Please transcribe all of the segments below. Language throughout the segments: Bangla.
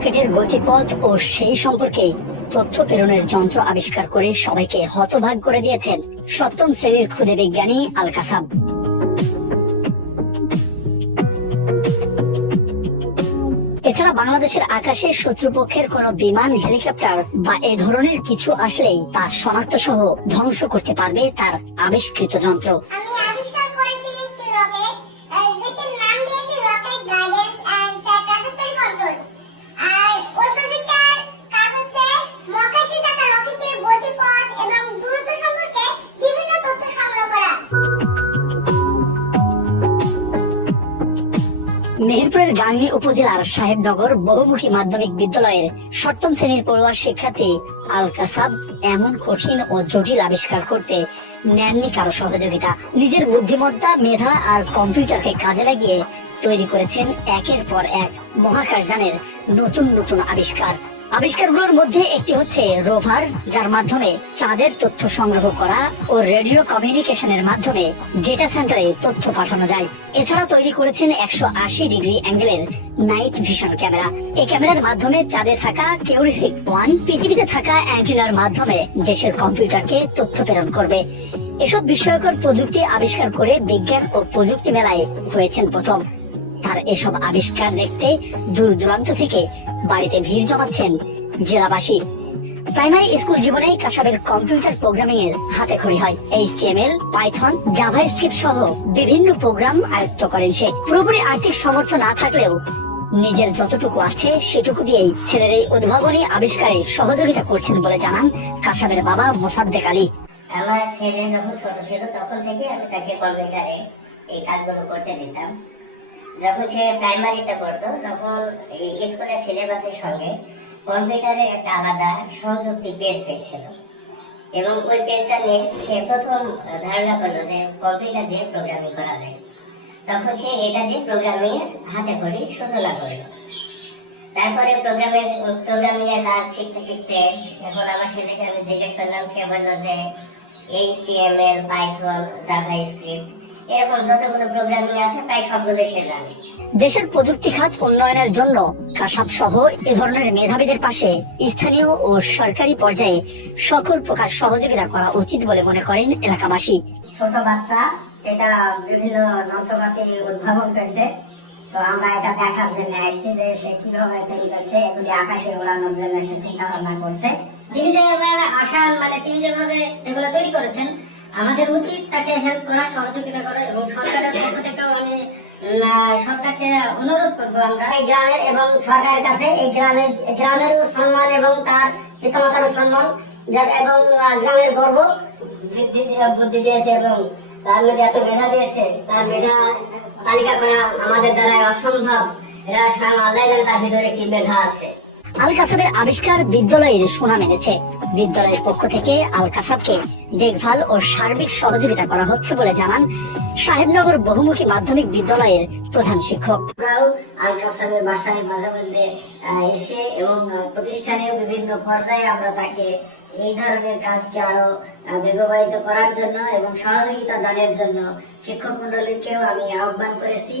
রকেটের গতিপথ ও সেই সম্পর্কে তথ্য প্রেরণের যন্ত্র আবিষ্কার করে সবাইকে হতভাগ করে দিয়েছেন সপ্তম শ্রেণির ক্ষুদে বিজ্ঞানী আল কাসাব এছাড়া বাংলাদেশের আকাশে শত্রুপক্ষের কোনো বিমান, হেলিকপ্টার বা এ ধরনের কিছু আসলেই তা শনাক্ত সহ ধ্বংস করতে পারবে তার আবিষ্কৃত যন্ত্র। মেহেরপুরের গাংনী উপজেলার সাহেবনগর বহুমুখী মাধ্যমিক বিদ্যালয়ের সপ্তম শ্রেণির পড়ুয়া শিক্ষার্থী আল কাসাব এমন কঠিন ও জটিল আবিষ্কার করতে নেননি কারও সহযোগিতা। নিজের বুদ্ধিমত্তা, মেধা আর কম্পিউটারকে কাজে লাগিয়ে তৈরি করেছেন একের পর এক মহাকাশযানের নতুন নতুন আবিষ্কার। আবিষ্কারগুলোর মধ্যে একটি হচ্ছে রোভার, যার মাধ্যমে চাঁদের তথ্য সংগ্রহ করা ও রেডিও কমিউনিকেশনের মাধ্যমে ডেটা সেন্টারে তথ্য পাঠানো যায়। এছাড়া তৈরি করেছেন একশো আশি ডিগ্রি অ্যাঙ্গেলের নাইট ভিশন ক্যামেরা। এই ক্যামেরার মাধ্যমে চাঁদে থাকা কিউরিসিক ওয়ান, পৃথিবীতে থাকা অ্যান্টিনার মাধ্যমে দেশের কম্পিউটারকে তথ্য প্রেরণ করবে। এসব বিস্ময়কর প্রযুক্তি আবিষ্কার করে বিজ্ঞান ও প্রযুক্তি মেলায় হয়েছেন প্রথম। তার এসব আবিষ্কার দেখতে দূর দূরান্ত থেকে বাড়িতে ভিড় জমাচ্ছেন জেলাবাসী। প্রাইমারি স্কুল জীবনে কাসাবের কম্পিউটার প্রোগ্রামিং এর হাতে খড়ি হয়। এইচটিএমএল পাইথন জাভা স্ক্রিপ্ট সহ বিভিন্ন প্রোগ্রাম আয়ত্ত করেন সে। পুরোপুরি আর্থিক সমর্থ না থাকলেও নিজের যতটুকু আছে সেটুকু দিয়েই ছেলের এই উদ্ভাবনী আবিষ্কারে সহযোগিতা করছেন বলে জানান কাসাবের বাবা মোসাদ্দেক আলী। আমার ছেলে যখন ছোট ছিল, তখন থেকে আমি তাকে কম্পিউটারে এই কাজগুলো করতে দিতাম। যখন সে প্রাইমারিতে পড়তো, তখন স্কুলের সিলেবাসের সঙ্গে কম্পিউটারের একটা আলাদা সংযুক্তি পেজ পেয়েছিল। এবং ওই পেজটা নিয়ে সে প্রথম ধারণা করল যে কম্পিউটার দিয়ে প্রোগ্রামিং করা যায়। তখন সে এটা দিয়ে প্রোগ্রামিং এর হাতে করি সূচনা করল। তারপরে প্রোগ্রামের প্রোগ্রামিং এর কাজ শিখতে শিখতে এখন আমার ছেলেকে আমি জিজ্ঞেস করলাম, সে বলল যে এইচটিএমএল পাইথন জাভা স্ক্রিপ্ট এরকম যতগুলো প্রোগ্রামিং আছে প্রায় সবগুলো সে জানে। দেশের প্রযুক্তি খাত উন্নয়নের জন্য কাসাব সহ এ ধরনের মেধাবীদের পাশে স্থানীয় ও সরকারি পর্যায়ে সকল প্রকার সহযোগিতা করা উচিত বলে মনে করেন এলাকাবাসী। ছোট বাচ্চা এটা বিভিন্ন যন্ত্রপাতি উদ্ভাবন করেছে। তো আমরা এটা দেখার জন্য আসছি যে সে কীভাবে তৈরি করছে এগুলি আকাশে ওড়ানোর জন্য সে চিন্তা ভাবনা করছে। তিনি যেভাবে আসান মানে তিনি যেভাবে এগুলো তৈরি করেছেন আমাদের উচিত তাকে হেল্প করা সহযোগিতা করা এবং সরকারের পক্ষ থেকেও আমি সরকারকে অনুরোধ করব আমরা। এই গ্রামের এবং সরকারের কাছে এই গ্রামের গ্রামেরও সম্মান এবং তার পিতামাতারও সম্মান এবং গ্রামের গর্ব। বৃদ্ধি বুদ্ধি দিয়েছে এবং তার মধ্যে এত মেধা দিয়েছে তার মেধা তালিকা করা আমাদের দ্বারা অসম্ভব। এরা স্বয়ং আল্লাহ তার ভিতরে কি মেধা আছে। আল কাসাবের আবিষ্কার বিদ্যালয়ের সুনাম এনেছে। বিদ্যালয়ের পক্ষ থেকে আল কাসাবকে দেখভাল ও সার্বিক সহযোগিতা করা হচ্ছে বলে জানান সাহেবনগর বহুমুখী মাধ্যমিক বিদ্যালয়ের প্রধান শিক্ষক। আমরাও আল কাসামের বাসায় মাঝে মধ্যে এসে এবং প্রতিষ্ঠানেও বিভিন্ন পর্যায়ে আমরা তাকে এই ধরনের কাজকে আরও বেগবাহিত করার জন্য এবং সহযোগিতা দানের জন্য শিক্ষক মন্ডলীকেও আমি আহ্বান করেছি।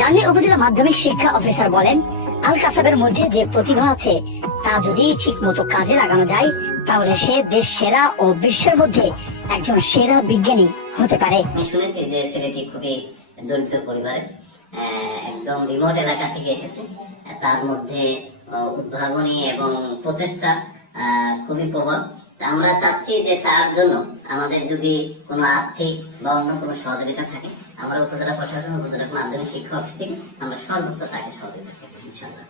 গাঙ্গী উপজেলা মাধ্যমিক শিক্ষা অফিসার বলেন আল কাসাবের মধ্যে যে প্রতিভা আছে তা যদি ঠিক মতো কাজে লাগানো যায় তাহলে সে দেশ সেরা ও বিশ্বের মধ্যে একজন সেরা বিজ্ঞানী হতে পারে। আমি শুনেছি যে ছেলেটি খুবই দরিদ্র পরিবারের একদম রিমোট এলাকা থেকে এসেছে। তার মধ্যে উদ্ভাবনী এবং প্রচেষ্টা খুবই প্রবল। আমরা চাচ্ছি যে তার জন্য আমাদের যদি কোনো আর্থিক বা অন্য কোনো সহযোগিতা থাকে আমরা উপজেলা প্রশাসন উপজেলা মাধ্যমিক শিক্ষা অফিস থেকে আমরা সর্বোচ্চ তাকে সহযোগিতা ইনশাল্লাহ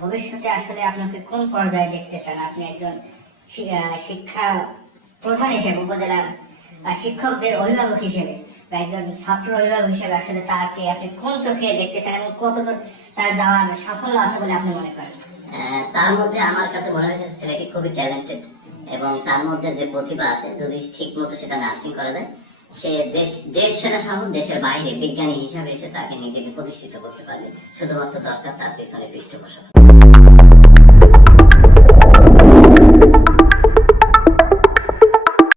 ভবিষ্যতে আসলে আপনাকে কোন পর্যায়ে দেখতে চান? আপনি একজন শিক্ষা প্রধান হিসেবে, উপজেলার শিক্ষকদের অভিভাবক হিসেবে, বা একজন ছাত্র অভিভাবক হিসেবে আসলে তাকে আপনি কোন চোখে দেখতে চান এবং কতদূর তার যাওয়ার সাফল্য আছে বলে আপনি মনে করেন? তার মধ্যে আমার কাছে মনে হয়েছে ছেলেটি খুবই ট্যালেন্টেড এবং তার মধ্যে যে প্রতিভা আছে, যদি ঠিক মতো সেটা নার্সিং করা যায়, সে দেশ দেশ সেটা সহ দেশের বাইরে বিজ্ঞানী হিসাবে এসে তাকে নিজেকে প্রতিষ্ঠিত করতে পারবে। শুধুমাত্র দরকার তার পেছনে পৃষ্ঠপোষক।